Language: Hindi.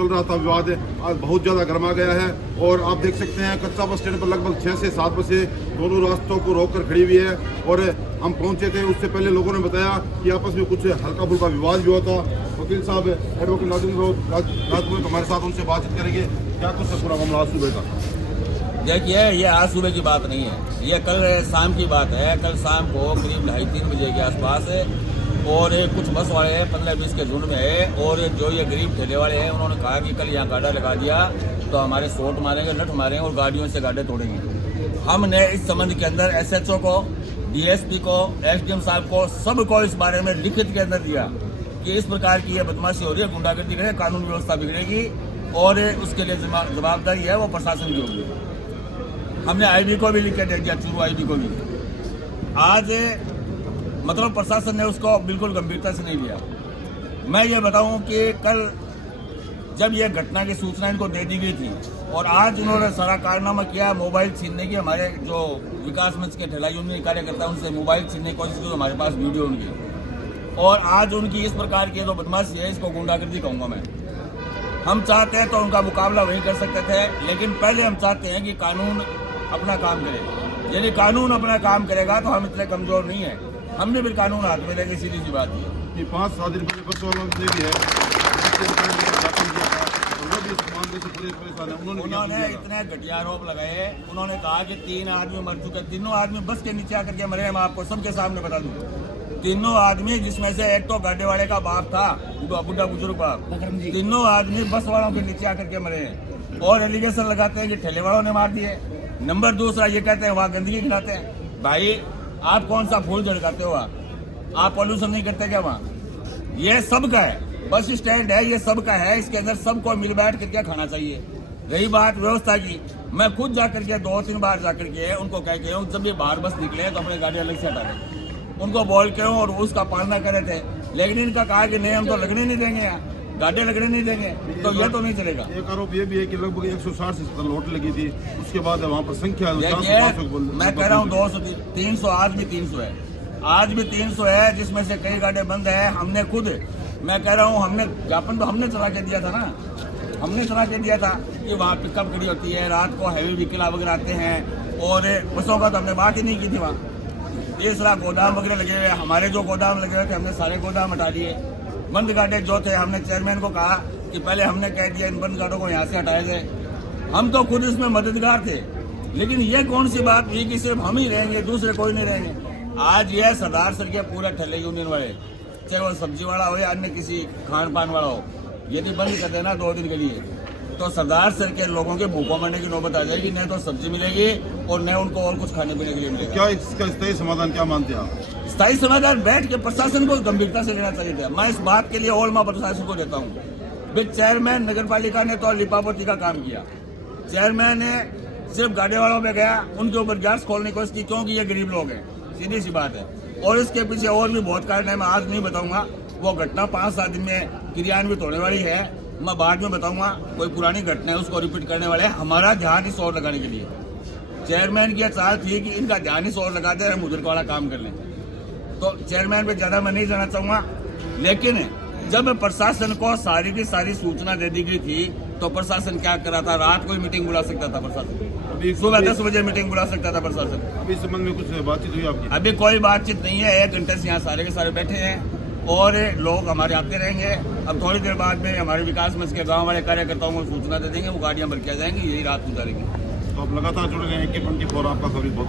चल रहा था विवाद आज बहुत ज़्यादा गर्मा गया है और आप देख सकते हैं कच्चा बस स्टैंड पर लगभग 6 से 7 बसें दोनों रास्तों को रोककर खड़ी हुई है और हम पहुंचे थे। उससे पहले लोगों ने बताया कि आपस में कुछ हल्का फुल्का विवाद भी हुआ था। वकील साहब एडवोकेट राजपूत हमारे साथ, उनसे बातचीत करेंगे। क्या कुछ है पूरा मामला आज सुबह का? देखिए, ये आज सुबह की बात नहीं है, ये कल शाम की बात है। कल शाम को करीब 2:30-3 बजे के आसपास और कुछ बस वाले 15-20 के झुंड में है और जो ये गरीब ठेले वाले हैं उन्होंने कहा कि कल यहाँ गाड़ा लगा दिया तो हमारे शॉट मारेंगे, नट मारेंगे और गाड़ियों से गाड़े तोड़ेंगे। हमने इस संबंध के अंदर SHO को, DSP को, SDM साहब को, सबको इस बारे में लिखित के अंदर दिया कि इस प्रकार की ये बदमाशी हो रही है, गुंडागर्दी करें, कानून व्यवस्था बिगड़ेगी और उसके लिए जवाबदारी है वो प्रशासन की होगी। हमने IB को भी लिख के दे दिया, चूरू IB को भी। आज मतलब प्रशासन ने उसको बिल्कुल गंभीरता से नहीं लिया। मैं ये बताऊं कि कल जब ये घटना की सूचना इनको दे दी गई थी और आज उन्होंने सारा कारनामा किया मोबाइल छीनने की, हमारे जो विकास मंच के ठेला यूनियन कार्यकर्ता उनसे मोबाइल छीनने की कोशिश की, हमारे पास वीडियो उनकी, और आज उनकी इस प्रकार की जो बदमाशी है इसको गुंडागर्दी कहूँगा मैं। हम चाहते हैं तो उनका मुकाबला वही कर सकते थे, लेकिन पहले हम चाहते हैं कि कानून अपना काम करे। यदि कानून अपना काम करेगा तो हम इतने कमजोर नहीं है, हमने भी कानून हाथ में लेके सीधी सी बात है। 5-7 दिन पहले बस वालों ने भी है उन्होंने इतने घटिया आरोप लगाए। उन्होंने कहा कि 3 आदमी मर चुके, तीनों आदमी बस के नीचे आकर के मरे हैं। मैं आपको सबके सामने बता दूं, तीनों आदमी, जिसमें से एक तो गाड़े वाले का बाप था, बुढ़ा बुजुर्ग बाप, तीनों आदमी बस वालों के नीचे आकर के मरे हैं और एलिगेशन लगाते हैं कि ठेले वालों ने मार दिए। नंबर दूसरा ये कहते हैं वहाँ गंदगी खिलाते हैं। भाई आप कौन सा फूल झड़काते हो? आप पॉल्यूशन नहीं करते क्या वहाँ? ये सबका है, बस स्टैंड है, ये सबका है, इसके अंदर सबको मिल बैठ करके खाना चाहिए। रही बात व्यवस्था की, मैं खुद जाकर के 2-3 बार जाकर के उनको कह के जब ये बाहर बस निकले तो अपनी गाड़ी अलग से हटा दें, उनको बोल के और उसका पालना करे थे, लेकिन इनका कहा कि नहीं हम तो लगने नहीं देंगे, यहाँ गाड़े लगने नहीं देंगे, तो ये तो नहीं चलेगा। एक आरोप ये भी है कि लगभग 160 से 70 लोट लगी थी, उसके बाद वहाँ पर संख्या मैं कह रहा हूँ 200-300, आज भी 300 है, आज भी 300 है, जिसमें से कई गाड़े बंद है। हमने खुद, मैं कह रहा हूँ, हमने ज्ञापन तो हमने चला के दिया था ना, हमने चला के दिया था कि वहाँ पिकअप खड़ी होती है, रात को हैवी व्हीकल वगैरह आते हैं और बसों का तो हमने बात ही नहीं की थी। वहाँ तीसरा गोदाम वगैरह लगे हुए, हमारे जो गोदाम लगे हुए थे हमने सारे गोदाम हटा दिए। बंद गाड़े जो थे हमने चेयरमैन को कहा कि पहले हमने कह दिया इन बंद गाड़ों को यहाँ से हटाए जाए, हम तो खुद इसमें मददगार थे, लेकिन ये कौन सी बात हुई कि सिर्फ हम ही रहेंगे, दूसरे कोई नहीं रहेंगे। आज ये सरदार सर के पूरा ठेले यूनियन वाले, चाहे वो सब्जी वाला हो या अन्य किसी खान पान वाला हो, यदि बंद कर देना 2 दिन के लिए तो सरदार सर के लोगों के भूखों मरने की नौबत आ जाएगी। नहीं तो सब्जी मिलेगी और न उनको और कुछ खाने पीने के लिए मिलेगा। क्या इसका स्थायी समाधान क्या मानते हैं आप? स्थायी समाधान बैठ के प्रशासन को गंभीरता से लेना चाहिए था। मैं इस बात के लिए और मैं प्रशासन को देता हूँ। चेयरमैन नगर पालिका ने तो लिपापोती का काम किया, चेयरमैन ने सिर्फ गाड़ी वालों पे गया, उनके ऊपर गैस खोलने की कोशिश की, क्योंकि ये गरीब लोग हैं, सीधी सी बात है। और इसके पीछे और भी बहुत कारण है, मैं आज नहीं बताऊंगा। वो घटना 5-7 दिन में क्रियान्वित होने वाली है, मैं बाद में बताऊंगा। कोई पुरानी घटना है उसको रिपीट करने वाले हैं। हमारा ध्यान इस ओर लगाने के लिए चेयरमैन की चाह थी कि इनका ध्यान इस ओर लगाते हैं, हम उधर वाला काम कर लें। तो चेयरमैन पे ज्यादा मैं नहीं जाना चाहूंगा, लेकिन जब प्रशासन को सारी की सारी सूचना दे दी गई थी तो प्रशासन क्या कर रहा था? रात को ही मीटिंग बुला सकता था प्रशासन, सुबह 10 बजे मीटिंग बुला सकता था प्रशासन। अभी इस संबंध में कुछ बातचीत हुई आपकी? अभी कोई बातचीत नहीं है। 1 घंटे से यहाँ सारे के सारे बैठे हैं और लोग हमारे आते रहेंगे। अब थोड़ी देर बाद में हमारे विकास मंच के गांव वाले कार्यकर्ताओं को सूचना दे देंगे, वो गाड़ियां भर के आ जाएंगी, यही रात गुजारेंगे। तो आप लगातार जुड़े रहें। AK24 आपका खबर बहुत